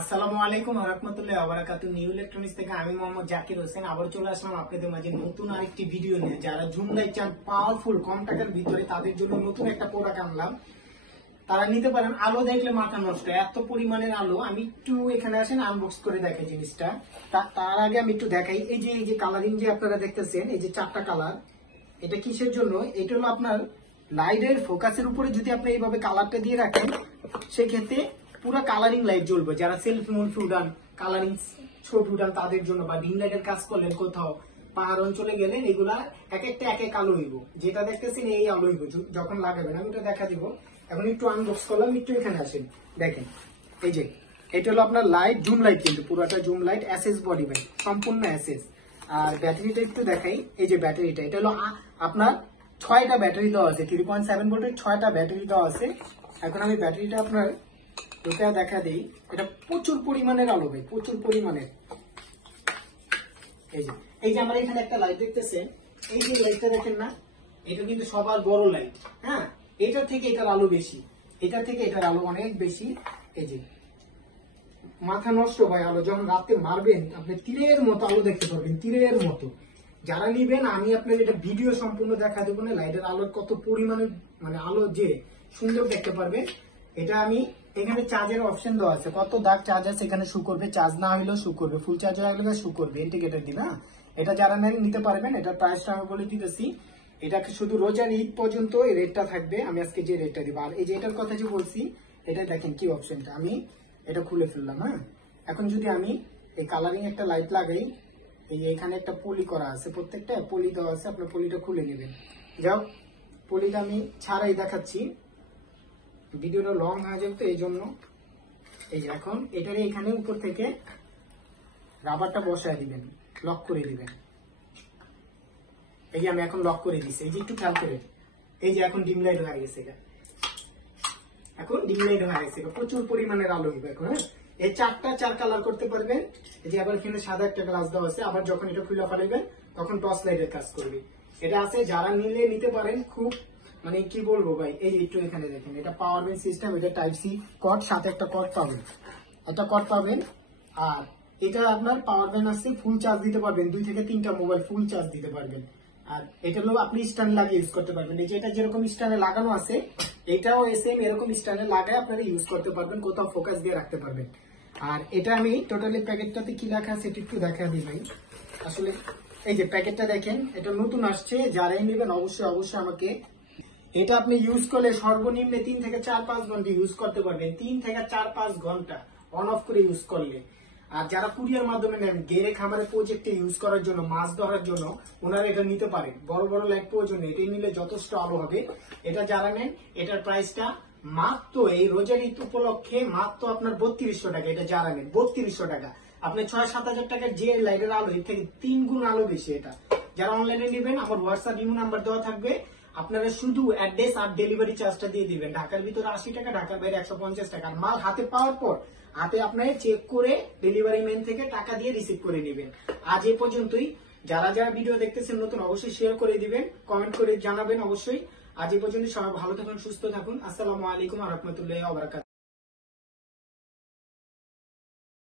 আসসালামু আলাইকুম ওয়া রাহমাতুল্লাহি ওয়া বারাকাতুহু। নিউ ইলেকট্রনিক্স থেকে আমি মোহাম্মদ জাকির হোসেন আবার চলে আসলাম আপনাদের মাঝে নতুন আরেকটি ভিডিও নিয়ে। যারা জুম লাইট চান পাওয়ারফুল কম টাকার ভিতরে, তাদের জন্য নতুন একটা প্রোডাক্ট আনলাম। তারা নিতে পারেন। আলো দেখলে মাথা নষ্ট, এত পরিমাণের আলো। আমি একটু এখানে আসেন, আনবক্স করে দেখাই জিনিসটা। তার আগে আমি একটু দেখাই, এই যে কালারিং যে আপনারা দেখতেছেন, এই যে চারটা কালার, এটা কিসের জন্য? এটা হলো আপনার লাইটের ফোকাসের উপরে যদি আপনি এইভাবে কালারটা দিয়ে রাখেন, সেক্ষেত্রে পুরো কালারিং লাইট জ্বলবে। যারা সেলফি মুলফি উঠান, কালারিং ছবি উঠান, তাদের জন্য, বা ডিম লাইটের কাজ করলেন কোথাও পাহাড় অঞ্চলে গেলেন, এগুলা এক একটা এক এক আলো হইব। যেটা দেখতেছেন এই আলো হইব যখন লাগাবেন। আমি এটা দেখা দিব। এখন একটু আনবক্স করলাম, একটু এখানে আসেন, দেখেন এই যে এটা হলো আপনার লাইট, জুম লাইট, কিন্তু পুরোটা zoom light, SS body bag, সম্পূর্ণ এসএস। আর ব্যাটারিটা একটু দেখাই, এই যে ব্যাটারিটা, এটা হলো আপনার 6টা ব্যাটারি দেওয়া আছে, 3.7 ভোল্টের 6টা ব্যাটারি দেওয়া আছে। এখন আমি ব্যাটারিটা আপনার ওটা দেখা দিই। এটা প্রচুর পরিমাণের আলো ভাই, প্রচুর পরিমাণের। এই যে আমরা এখানে একটা লাইট দেখতেছেন, এই যে লাইটটা দেখেন না, এটা কিন্তু সবার বড় লাইট। হ্যাঁ, এটার থেকে এটার আলো বেশি, এটার থেকে এটার আলো অনেক বেশি। এই যে মাথা নষ্ট ভাই আলো, যখন রাতে মারবেন আপনি তীরের মতো আলো দেখতে পারবেন, তীরের মতো। যারা নিবেন, আমি আপনার এটা ভিডিও সম্পূর্ণ দেখা দেবো না, লাইটের আলোর কত পরিমাণে মানে আলো যে সুন্দর দেখতে পারবেন। এটা আমি এখানে চার্জের অপশন দেওয়া আছে, কত দাগ চার্জ আছে এখানে শু করবে, চার্জ না হলেও শু করবে, ফুল চার্জ হয়ে গেলে শু করবে, ইন্ডিকেটর দিবে। হ্যাঁ, এটা যারা নেন নিতে পারবেন। এটার প্রাইসটা আমি বলে দিতেছি, এটাকে শুধু রোজার ঈদ পর্যন্ত এই রেটটা থাকবে। আমি আজকে যে রেটটা দিব, আর এই যে এটার কথা যে বলছি, এটা দেখেন কি অপশনটা, আমি এটা খুলে ফেললাম। হ্যাঁ, এখন যদি আমি এই কালারিং একটা লাইট লাগাই, এই যে এখানে একটা পলি করা আছে, প্রত্যেকটা পলি দেওয়া আছে, আপনার পলিটা খুলে নেবেন। যাও, পলিটা আমি ছাড়াই দেখাচ্ছি, ভিডিওটা লং হয়ে যাবে তো এই জন্য। এই যে এখন এটারে এখানে উপর থেকে রাবারটা বসায় দিবেন, লক করে দিবেন। এই যে আমি এখন লক করে দিচ্ছি, এই যে একটু খেয়াল করে, এই যে এখন ডিম লাইট হয়ে গেছে, এটা এখন ডিম লাইট হয়ে গেছে, প্রচুর পরিমাণের আলো হইবে এখন। হ্যাঁ, এই চার কালার করতে পারবেন। এই যে আবার এখানে সাদা একটা গ্লাস দেওয়া আছে, আবার যখন এটা খুলে ফেলাইবেন তখন টর্চ লাইটের কাজ করবে। এটা আছে, যারা নিলে নিতে পারেন। খুব মানে কি বলবো ভাই, এই যে একটু এখানে দেখেন, এটা পাওয়ার ব্যাংক সিস্টেম, এটা টাইপ সি কর্ড, সাথে একটা কর্ড পাবেন, একটা কর্ড পাবেন। আর এটা আপনার পাওয়ার ব্যাংক আছে, ফুল চার্জ দিতে পারবেন, 2 থেকে 3টা মোবাইল ফুল চার্জ দিতে পারবেন। আর এটা হলো আপনি স্ট্যান্ড লাগিয়ে ইউজ করতে পারবেন। এই যে এটা যেরকম স্ট্যান্ডে লাগানো আছে, এটাও সেম এরকম স্ট্যান্ডে লাগায় আপনারা ইউজ করতে পারবেন, কোথাও ফোকাস দিয়ে রাখতে পারবেন। আর এটা আমি টোটালি প্যাকেটটাতে কি লেখা আছে এটা একটু দেখা দিই ভাই। আসলে এই যে প্যাকেটটা দেখেন, এটা নতুন আসছে, যারাই নেবেন অবশ্যই অবশ্যই আমাকে। এটা আপনি ইউজ করলে সর্বনিম্ন 3 থেকে 4-5 ঘন্টা ইউজ করতে পারবেন, 3 থেকে 4-5 ঘন্টা অন অফ করে ইউজ করলে। আর যারা কুরিয়ার মাধ্যমে নেন, গেরে খামারে প্রজেক্টে ইউজ করার জন্য, মাছ ধরার জন্য, ওনারা এটা নিতে পারেন। বড় বড় লাইট প্রয়োজন, এটাই নিলে যথেষ্ট আলো হবে। এটা যারা নেন, এটার প্রাইসটা মাত্র এই রোজার ঈদ উপলক্ষে মাত্র আপনার 3200 টাকা। এটা যারা নেন 3200 টাকা। আপনি 6-7 হাজার টাকার যে লাইটের আলো, এর থেকে 3 গুণ আলো বেশি এটা। যারা অনলাইনে নেবেন, আমার হোয়াটসঅ্যাপ ইমো নাম্বার দেওয়া থাকবে, আপনারা শুধু অ্যাড্রেস আর ডেলিভারি চার্জটা দিয়ে দিবেন। ঢাকার ভিতরে 80 টাকা, ঢাকার বাইরে 150 টাকা। আর মাল হাতে পাওয়ার পর হাতে আপনার চেক করে ডেলিভারি ম্যান থেকে টাকা দিয়ে রিসিভ করে নেবেন। আজ এই পর্যন্তই। যারা যারা ভিডিও দেখতেছেন নতুন, অবশ্যই শেয়ার করে দিবেন, কমেন্ট করে জানাবেন অবশ্যই। আজ এই পর্যন্ত, সবাই ভালো থাকুন, সুস্থ থাকুন। আসসালামু আলাইকুম ওয়া রাহমাতুল্লাহি ওয়া বারাকাতুহু।